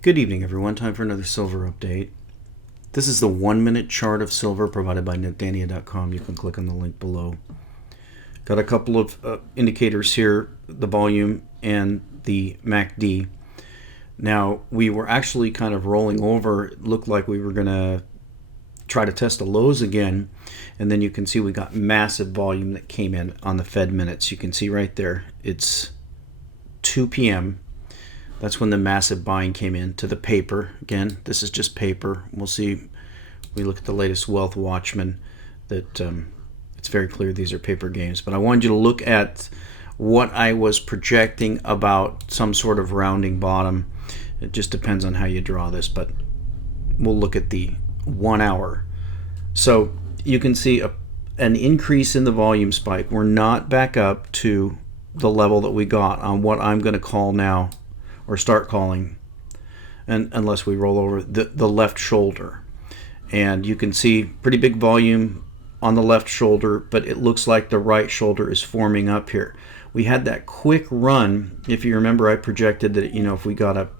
Good evening, everyone. Time for another silver update. This is the 1-minute chart of silver provided by netdania.com. You can click on the link below. Got a couple of indicators here, the volume and the MACD. Now, we were actually kind of rolling over. It looked like we were going to try to test the lows again. And then you can see we got massive volume that came in on the Fed minutes. You can see right there, it's 2 p.m. That's when the massive buying came in to the paper. Again, this is just paper. We'll see. We look at the latest Wealth Watchman that it's very clear these are paper games. But I wanted you to look at what I was projecting about some sort of rounding bottom. It just depends on how you draw this, but we'll look at the 1 hour. So you can see an increase in the volume spike. We're not back up to the level that we got on what I'm going to call now, or start calling, and unless we roll over the left shoulder. And you can see pretty big volume on the left shoulder, but it looks like the right shoulder is forming up here. We had that quick run. If you remember, I projected that, if we got up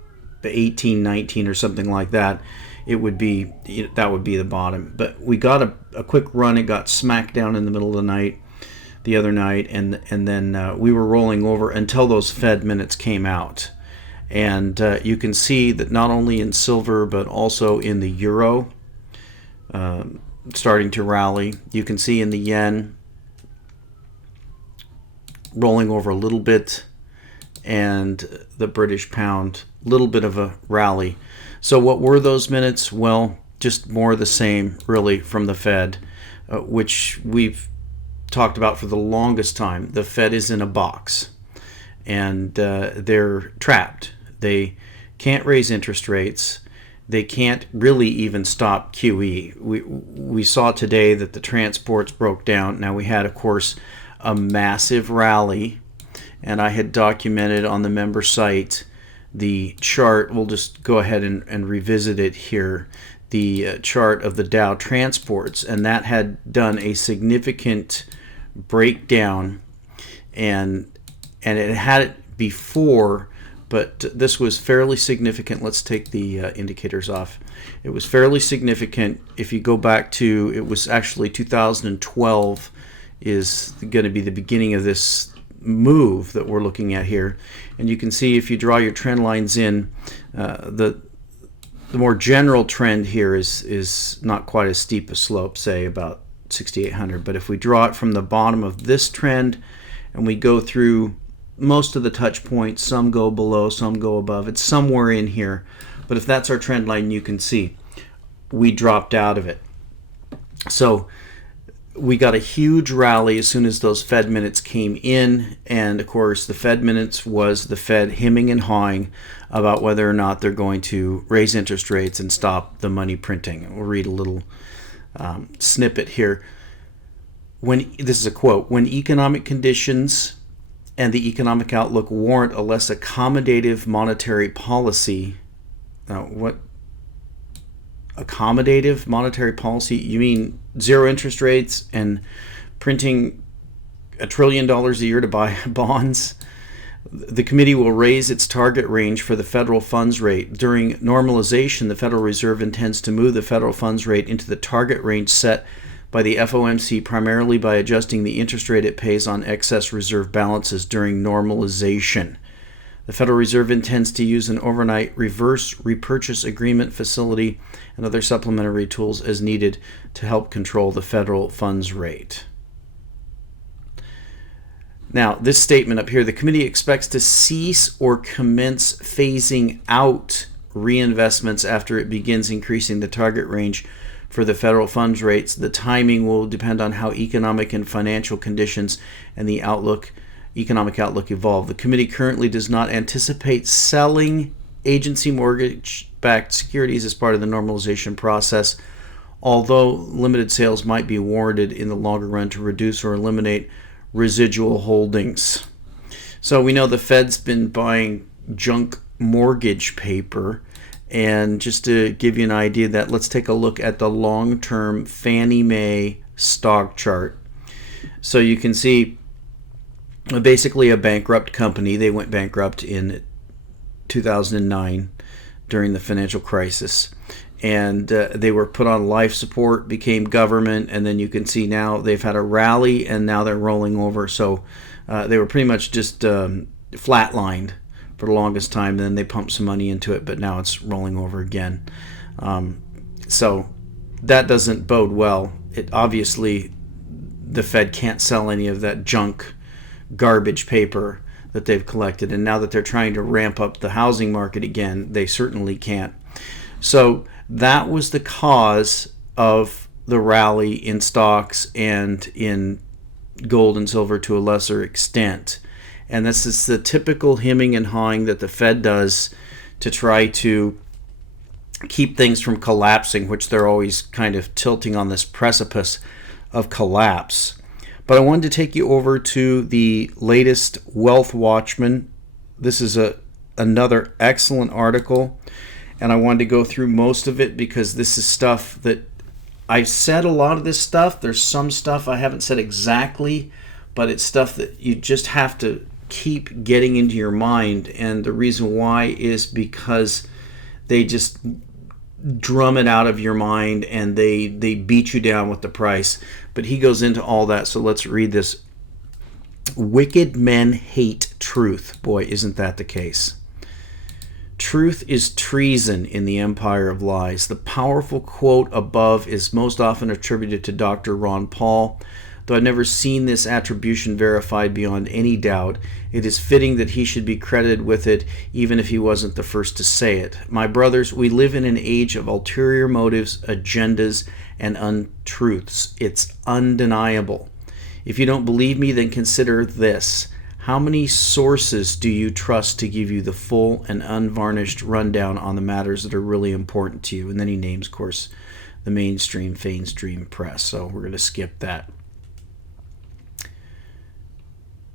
18, 19 or something like that, it would be, that would be the bottom. But we got a quick run. It got smacked down in the middle of the night, the other night, and then we were rolling over until those Fed minutes came out. And you can see that not only in silver, but also in the euro, starting to rally. You can see in the yen rolling over a little bit, and the British pound, a little bit of a rally. So what were those minutes? Well, just more of the same, really, from the Fed, which we've talked about for the longest time. The Fed is in a box, and they're trapped. They can't raise interest rates. They can't really even stop QE. We saw today that the transports broke down. Now, we had, of course, a massive rally, and I had documented on the member site the chart. We'll just go ahead and revisit it here. The chart of the Dow transports, and that had done a significant breakdown, and it had it before, but this was fairly significant. Let's take the indicators off. It was fairly significant. If you go back to, it was actually 2012 is going to be the beginning of this move that we're looking at here. And you can see if you draw your trend lines in, the more general trend here is not quite as steep a slope, say about 6,800. But if we draw it from the bottom of this trend and we go through most of the touch points, some go below, some go above. It's somewhere in here. But if that's our trend line, you can see we dropped out of it. So we got a huge rally as soon as those Fed minutes came in. And of course, the Fed minutes was the Fed hemming and hawing about whether or not they're going to raise interest rates and stop the money printing. We'll read a little snippet here. This is a quote: "When economic conditions and the economic outlook warrant a less accommodative monetary policy." Now, what accommodative monetary policy? You mean zero interest rates and printing $1 trillion a year to buy bonds? The committee will raise its target range for the federal funds rate. During normalization, the Federal Reserve intends to move the federal funds rate into the target range set by the FOMC, primarily by adjusting the interest rate it pays on excess reserve balances during normalization. The Federal Reserve intends to use an overnight reverse repurchase agreement facility and other supplementary tools as needed to help control the federal funds rate. Now, this statement up here: the committee expects to cease or commence phasing out reinvestments after it begins increasing the target range for the federal funds rates. The timing will depend on how economic and financial conditions and the economic outlook evolve. The committee currently does not anticipate selling agency mortgage-backed securities as part of the normalization process, although limited sales might be warranted in the longer run to reduce or eliminate residual holdings. So we know the Fed's been buying junk mortgage paper. And just to give you an idea of that, let's take a look at the long-term Fannie Mae stock chart. So you can see basically a bankrupt company. They went bankrupt in 2009. during the financial crisis. And they were put on life support, became government, and then you can see now they've had a rally, and now they're rolling over. So they were pretty much just flatlined for the longest time. Then they pumped some money into it, but now it's rolling over again. So that doesn't bode well. It obviously, the Fed can't sell any of that junk garbage paper that they've collected, and now that they're trying to ramp up the housing market again, they certainly can't. So that was the cause of the rally in stocks and in gold and silver to a lesser extent. And this is the typical hemming and hawing that the Fed does to try to keep things from collapsing, which they're always kind of tilting on this precipice of collapse. But I wanted to take you over to the latest Wealth Watchman. This is another excellent article, and I wanted to go through most of it because this is stuff that I've said a lot of this stuff. There's some stuff I haven't said exactly, but it's stuff that you just have to keep getting into your mind. And the reason why is because they just drum it out of your mind and they beat you down with the price. But he goes into all that, so let's read this. Wicked men hate truth. Boy, isn't that the case? Truth is treason in the empire of lies. The powerful quote above is most often attributed to Dr. Ron Paul. Though I've never seen this attribution verified beyond any doubt, it is fitting that he should be credited with it, even if he wasn't the first to say it. My brothers, we live in an age of ulterior motives, agendas, and untruths. It's undeniable. If you don't believe me, then consider this. How many sources do you trust to give you the full and unvarnished rundown on the matters that are really important to you? And then he names, of course, the mainstream press. So we're going to skip that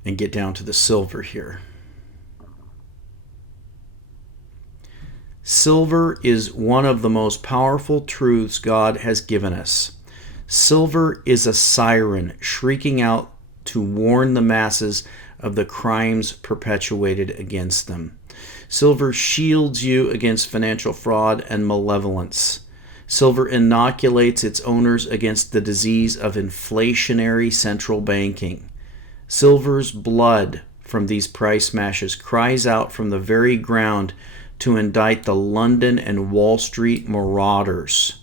and get down to the silver here. Silver is one of the most powerful truths God has given us. Silver is a siren shrieking out to warn the masses of the crimes perpetuated against them. Silver shields you against financial fraud and malevolence. Silver inoculates its owners against the disease of inflationary central banking. Silver's blood from these price smashes cries out from the very ground to indict the London and Wall Street marauders.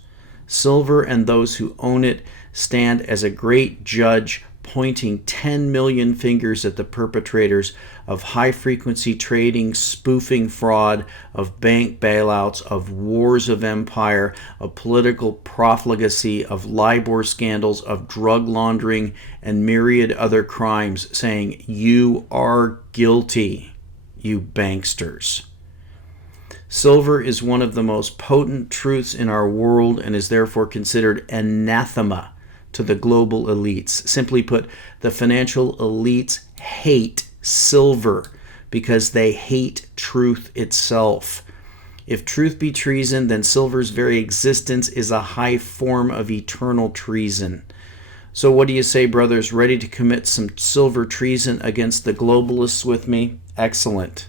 Silver and those who own it stand as a great judge, pointing 10 million fingers at the perpetrators of high-frequency trading, spoofing fraud, of bank bailouts, of wars of empire, of political profligacy, of LIBOR scandals, of drug laundering, and myriad other crimes, saying, "You are guilty, you banksters." Silver is one of the most potent truths in our world and is therefore considered anathema to the global elites. Simply put, the financial elites hate silver because they hate truth itself. If truth be treason, then silver's very existence is a high form of eternal treason. So what do you say, brothers? Ready to commit some silver treason against the globalists with me? Excellent.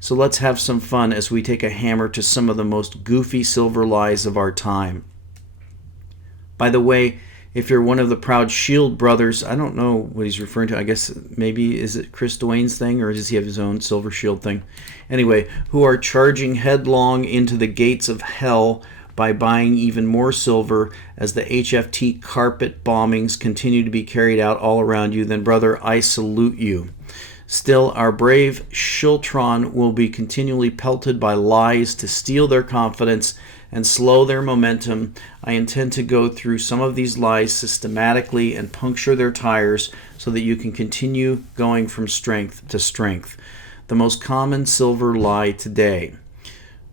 So let's have some fun as we take a hammer to some of the most goofy silver lies of our time. By the way, if you're one of the proud Shield brothers, I don't know what he's referring to. I guess maybe is it Chris Dwayne's thing, or does he have his own Silver Shield thing? Anyway, who are charging headlong into the gates of hell by buying even more silver as the HFT carpet bombings continue to be carried out all around you, then brother, I salute you. Still, our brave Shiltron will be continually pelted by lies to steal their confidence and slow their momentum. I intend to go through some of these lies systematically and puncture their tires so that you can continue going from strength to strength. The most common silver lie today.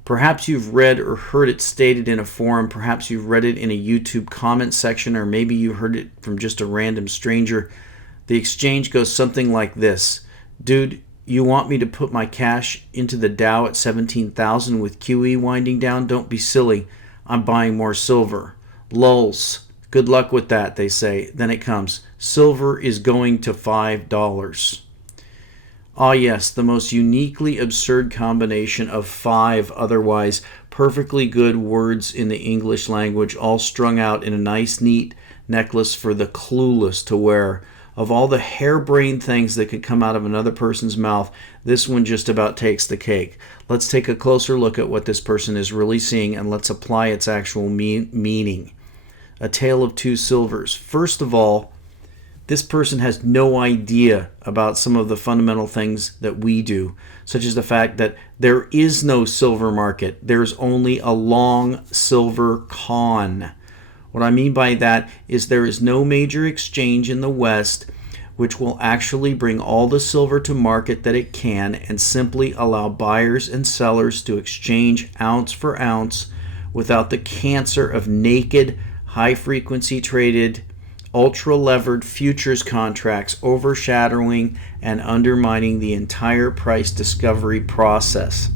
Perhaps you've read or heard it stated in a forum, perhaps you've read it in a YouTube comment section, or maybe you heard it from just a random stranger. The exchange goes something like this. Dude, you want me to put my cash into the Dow at 17,000 with QE winding down? Don't be silly. I'm buying more silver. Lulz. Good luck with that, they say. Then it comes. Silver is going to $5. Ah, yes, the most uniquely absurd combination of five otherwise perfectly good words in the English language, all strung out in a nice, neat necklace for the clueless to wear. Of all the harebrained things that could come out of another person's mouth, this one just about takes the cake. Let's take a closer look at what this person is really seeing and let's apply its actual meaning. A tale of two silvers. First of all, this person has no idea about some of the fundamental things that we do, such as the fact that there is no silver market. There's only a long silver con. What I mean by that is there is no major exchange in the West which will actually bring all the silver to market that it can and simply allow buyers and sellers to exchange ounce for ounce without the cancer of naked, high-frequency traded, ultra-levered futures contracts overshadowing and undermining the entire price discovery process.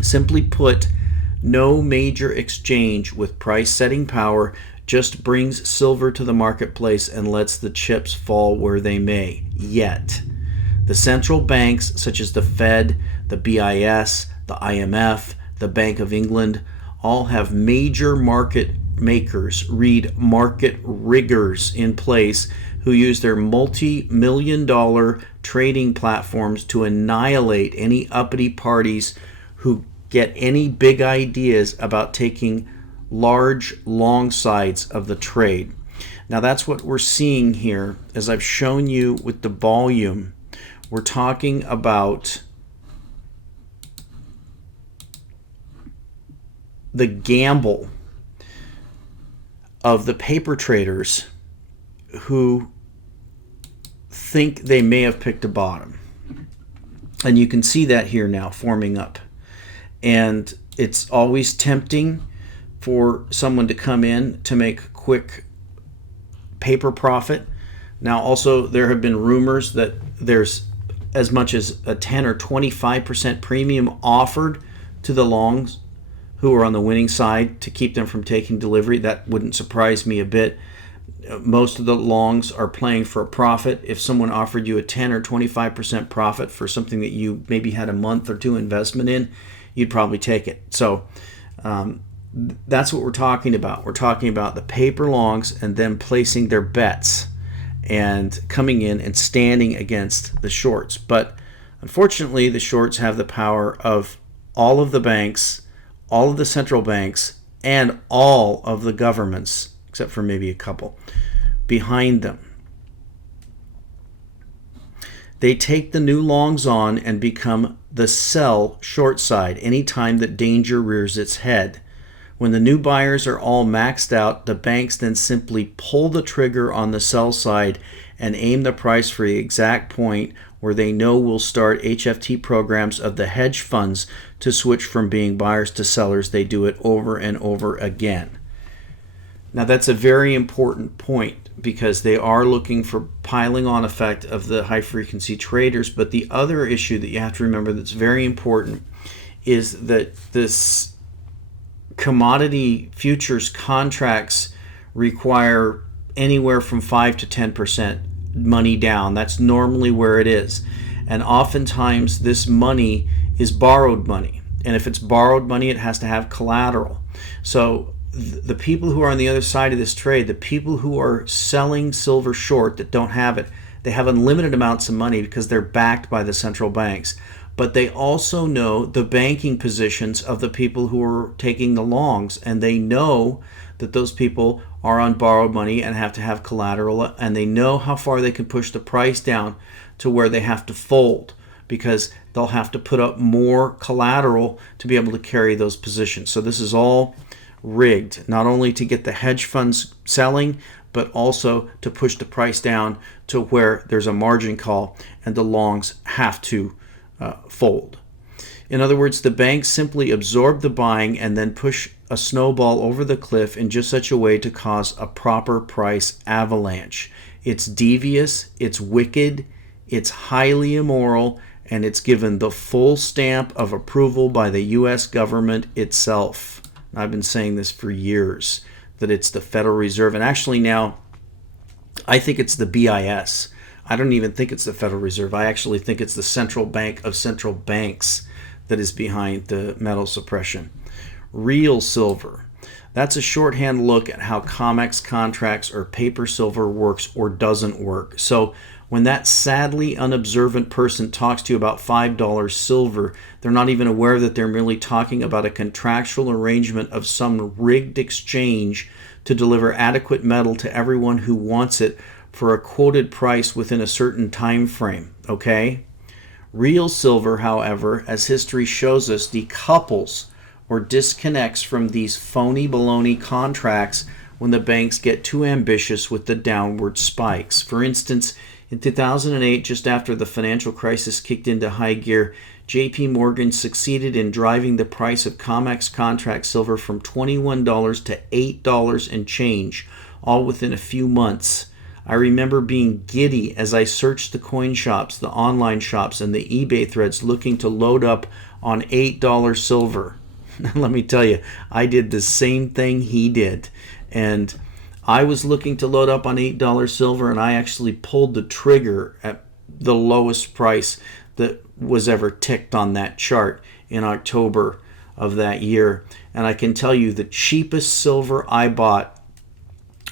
Simply put, no major exchange with price-setting power just brings silver to the marketplace and lets the chips fall where they may. Yet, the central banks such as the Fed, the BIS, the IMF, the Bank of England, all have major market makers, read market riggers, in place who use their multi-million-dollar trading platforms to annihilate any uppity parties who get any big ideas about taking large long sides of the trade. Now that's what we're seeing here. As I've shown you with the volume, we're talking about the gamble of the paper traders who think they may have picked a bottom. And you can see that here now forming up. And it's always tempting for someone to come in to make quick paper profit. Now also there have been rumors that there's as much as a 10 or 25% premium offered to the longs who are on the winning side to keep them from taking delivery. That wouldn't surprise me a bit. Most of the longs are playing for a profit. If someone offered you a 10 or 25% profit for something that you maybe had a month or two investment in, you'd probably take it. So that's what we're talking about. We're talking about the paper longs and them placing their bets and coming in and standing against the shorts. But unfortunately, the shorts have the power of all of the banks, all of the central banks, and all of the governments, except for maybe a couple, behind them. They take the new longs on and become the sell short side anytime that danger rears its head. When the new buyers are all maxed out, the banks then simply pull the trigger on the sell side and aim the price for the exact point where they know will start HFT programs of the hedge funds to switch from being buyers to sellers. They do it over and over again. Now that's a very important point because they are looking for piling on effect of the high frequency traders. But the other issue that you have to remember that's very important is that this commodity futures contracts require anywhere from 5 to 10% money down. That's normally where it is. And oftentimes this money is borrowed money. And if it's borrowed money, it has to have collateral. So the people who are on the other side of this trade, the people who are selling silver short that don't have it, they have unlimited amounts of money because they're backed by the central banks. But they also know the banking positions of the people who are taking the longs, and they know that those people are on borrowed money and have to have collateral, and they know how far they can push the price down to where they have to fold because they'll have to put up more collateral to be able to carry those positions. So this is all rigged, not only to get the hedge funds selling, but also to push the price down to where there's a margin call and the longs have to fold. In other words, the banks simply absorb the buying and then push a snowball over the cliff in just such a way to cause a proper price avalanche. It's devious, it's wicked, it's highly immoral, and it's given the full stamp of approval by the U.S. government itself. I've been saying this for years, that it's the Federal Reserve, and actually now I think it's the BIS. I don't even think it's the Federal Reserve. I actually think it's the central bank of central banks that is behind the metal suppression. Real silver. That's a shorthand look at how COMEX contracts or paper silver works or doesn't work. So when that sadly unobservant person talks to you about $5 silver, they're not even aware that they're merely talking about a contractual arrangement of some rigged exchange to deliver adequate metal to everyone who wants it for a quoted price within a certain time frame, okay? Real silver, however, as history shows us, decouples or disconnects from these phony baloney contracts when the banks get too ambitious with the downward spikes. For instance, in 2008, just after the financial crisis kicked into high gear, JP Morgan succeeded in driving the price of COMEX contract silver from $21 to $8 and change, all within a few months. I remember being giddy as I searched the coin shops, the online shops, and the eBay threads looking to load up on $8 silver. Let me tell you, I did the same thing he did. And I was looking to load up on $8 silver, and I actually pulled the trigger at the lowest price that was ever ticked on that chart in October of that year. And I can tell you the cheapest silver I bought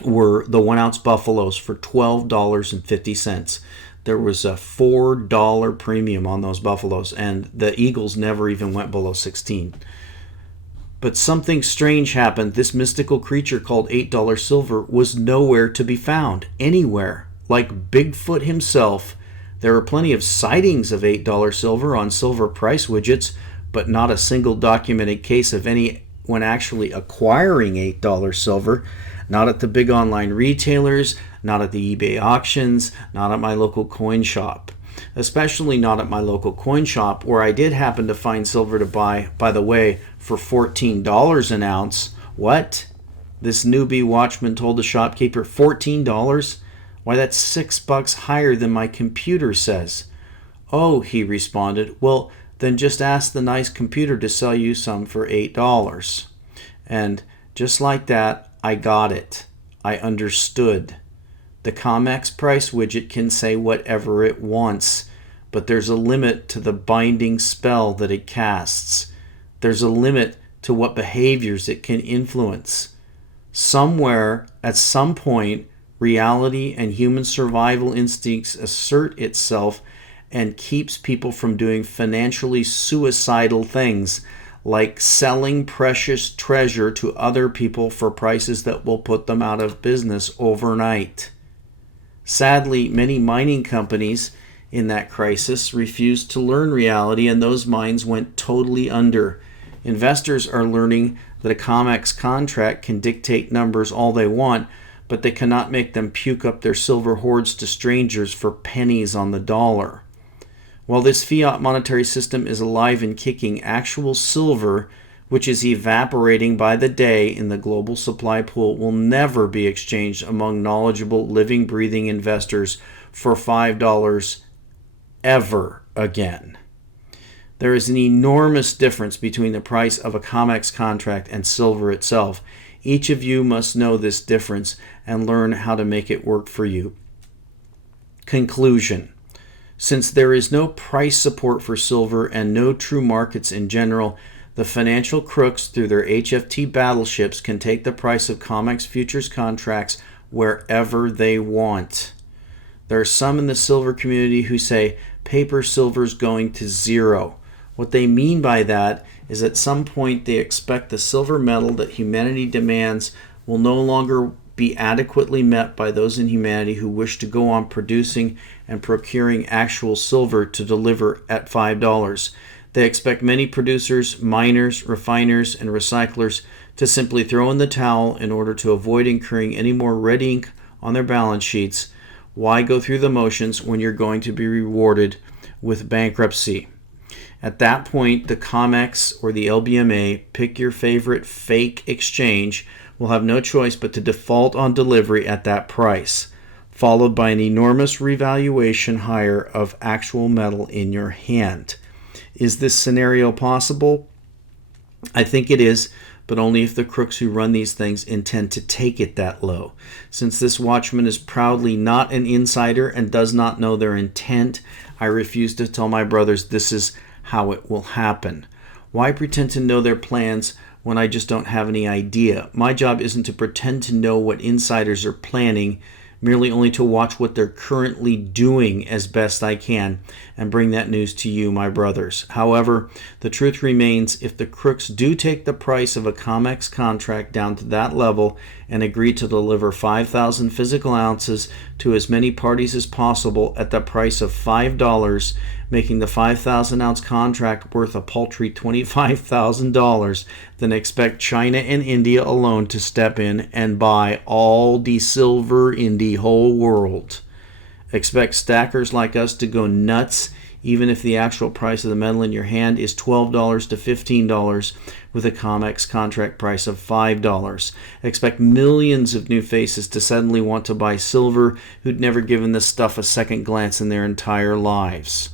were the 1 ounce buffaloes for $12.50. There was a $4 premium on those buffaloes, and the eagles never even went below 16. But something strange happened. This mystical creature called $8 silver was nowhere to be found, anywhere. Like Bigfoot himself, there are plenty of sightings of $8 silver on silver price widgets, but not a single documented case of anyone actually acquiring $8 silver. Not at the big online retailers, not at the eBay auctions, not at my local coin shop. Especially not at my local coin shop, where I did happen to find silver to buy, by the way, for $14 an ounce. What? This newbie watchman told the shopkeeper, $14? Why, that's $6 higher than my computer says. Oh, he responded, well, then just ask the nice computer to sell you some for $8. And just like that, I got it. I understood. The COMEX price widget can say whatever it wants, but there's a limit to the binding spell that it casts. There's a limit to what behaviors it can influence. Somewhere, at some point, reality and human survival instincts assert itself and keeps people from doing financially suicidal things like selling precious treasure to other people for prices that will put them out of business overnight. Sadly, many mining companies in that crisis refused to learn reality, and those mines went totally under. Investors are learning that a COMEX contract can dictate numbers all they want, but they cannot make them puke up their silver hoards to strangers for pennies on the dollar. While this fiat monetary system is alive and kicking, actual silver, which is evaporating by the day in the global supply pool, will never be exchanged among knowledgeable, living, breathing investors for $5 ever again. There is an enormous difference between the price of a COMEX contract and silver itself. Each of you must know this difference and learn how to make it work for you. Conclusion. Since there is no price support for silver and no true markets in general, the financial crooks through their HFT battleships can take the price of COMEX futures contracts wherever they want. There are some in the silver community who say paper silver's going to zero. What they mean by that is at some point they expect the silver metal that humanity demands will no longer be adequately met by those in humanity who wish to go on producing and procuring actual silver to deliver at $5. They expect many producers, miners, refiners, and recyclers to simply throw in the towel in order to avoid incurring any more red ink on their balance sheets. Why go through the motions when you're going to be rewarded with bankruptcy? At that point, the COMEX or the LBMA, pick your favorite fake exchange, will have no choice but to default on delivery at that price, followed by an enormous revaluation higher of actual metal in your hand. Is this scenario possible? I think it is, but only if the crooks who run these things intend to take it that low. Since this watchman is proudly not an insider and does not know their intent, I refuse to tell my brothers this is how it will happen. Why pretend to know their plans when I just don't have any idea? My job isn't to pretend to know what insiders are planning, merely only to watch what they're currently doing as best I can and bring that news to you, my brothers. However, the truth remains, if the crooks do take the price of a COMEX contract down to that level and agree to deliver 5,000 physical ounces to as many parties as possible at the price of $5, making the 5,000 ounce contract worth a paltry $25,000, then expect China and India alone to step in and buy all the silver in the whole world. Expect stackers like us to go nuts, even if the actual price of the metal in your hand is $12 to $15 with a COMEX contract price of $5. Expect millions of new faces to suddenly want to buy silver who'd never given this stuff a second glance in their entire lives.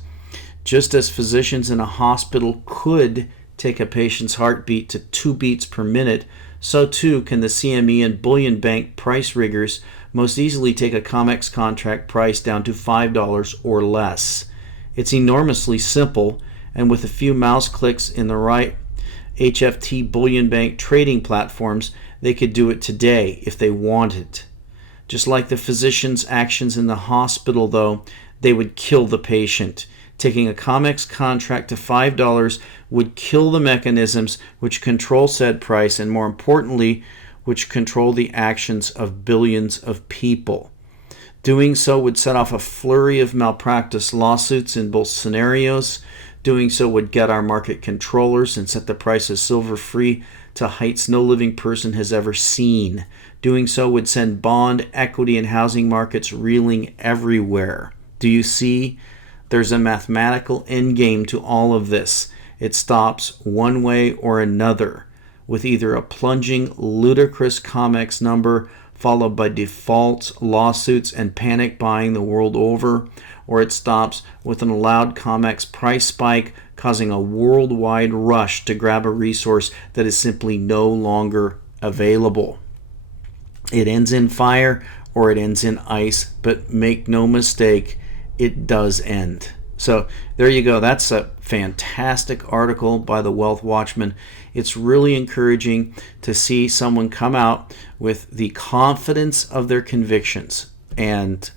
Just as physicians in a hospital could take a patient's heartbeat to 2 beats per minute, so too can the CME and bullion bank price riggers most easily take a COMEX contract price down to $5 or less. It's enormously simple, and with a few mouse clicks in the right HFT bullion bank trading platforms, they could do it today if they wanted. Just like the physician's actions in the hospital, though, they would kill the patient. Taking a COMEX contract to $5 would kill the mechanisms which control said price and, more importantly, which control the actions of billions of people. Doing so would set off a flurry of malpractice lawsuits in both scenarios. Doing so would get our market controllers and set the price of silver free to heights no living person has ever seen. Doing so would send bond, equity, and housing markets reeling everywhere. Do you see? There's a mathematical endgame to all of this. It stops one way or another, with either a plunging, ludicrous COMEX number followed by defaults, lawsuits, and panic buying the world over, or it stops with an allowed COMEX price spike causing a worldwide rush to grab a resource that is simply no longer available. It ends in fire or it ends in ice, but make no mistake, it does end. So there you go. That's a fantastic article by the Wealth Watchman. It's really encouraging to see someone come out with the confidence of their convictions. And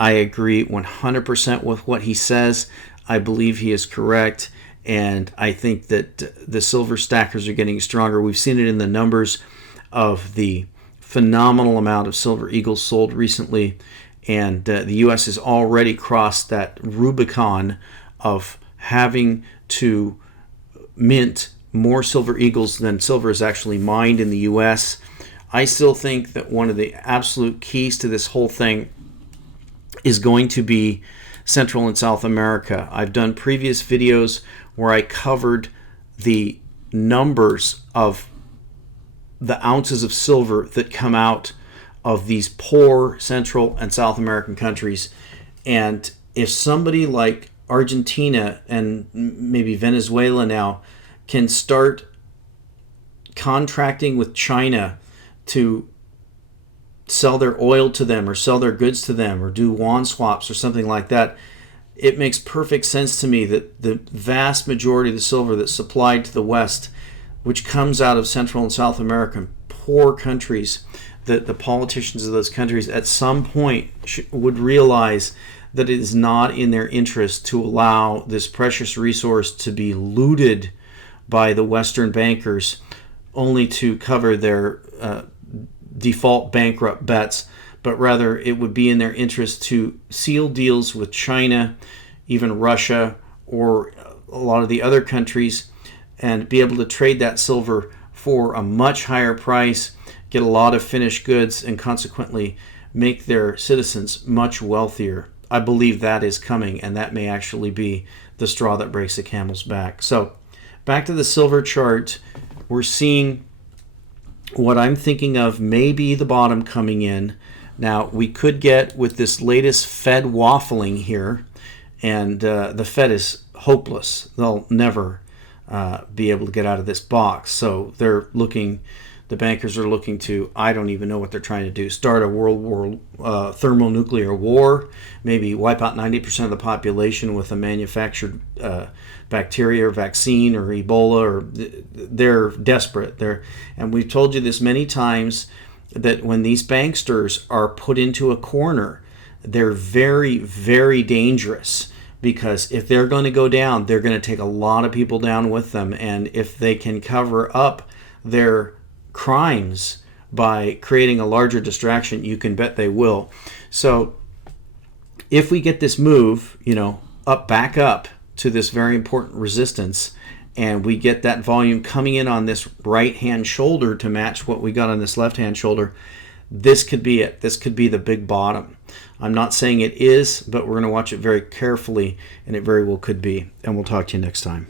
I agree 100% with what he says. I believe he is correct. And I think that the silver stackers are getting stronger. We've seen it in the numbers of the phenomenal amount of silver eagles sold recently. And the U.S. has already crossed that Rubicon of having to mint more silver eagles than silver is actually mined in the U.S. I still think that one of the absolute keys to this whole thing is going to be Central and South America. I've done previous videos where I covered the numbers of the ounces of silver that come out of these poor Central and South American countries. And if somebody like Argentina and maybe Venezuela now can start contracting with China to sell their oil to them or sell their goods to them or do yuan swaps or something like that, it makes perfect sense to me that the vast majority of the silver that's supplied to the West, which comes out of Central and South American poor countries, that the politicians of those countries at some point would realize that it is not in their interest to allow this precious resource to be looted by the Western bankers only to cover their default bankrupt bets, but rather it would be in their interest to seal deals with China, even Russia, or a lot of the other countries, and be able to trade that silver for a much higher price, get a lot of finished goods, and consequently make their citizens much wealthier. I believe that is coming, and that may actually be the straw that breaks the camel's back. So back to the silver chart, we're seeing what I'm thinking of may be the bottom coming in. Now, we could get with this latest Fed waffling here, and the Fed is hopeless. They'll never be able to get out of this box. So the bankers are looking to, I don't even know what they're trying to do, start a thermonuclear war, maybe wipe out 90% of the population with a manufactured bacteria or vaccine or Ebola, or they're desperate. And we've told you this many times, that when these banksters are put into a corner, they're very, very dangerous, because if they're going to go down, they're going to take a lot of people down with them. And if they can cover up their crimes by creating a larger distraction, you can bet they will. So if we get this move, back up to this very important resistance, and we get that volume coming in on this right hand shoulder to match what we got on this left hand shoulder, this could be it. This could be the big bottom. I'm not saying it is, but we're going to watch it very carefully, and it very well could be. And we'll talk to you next time.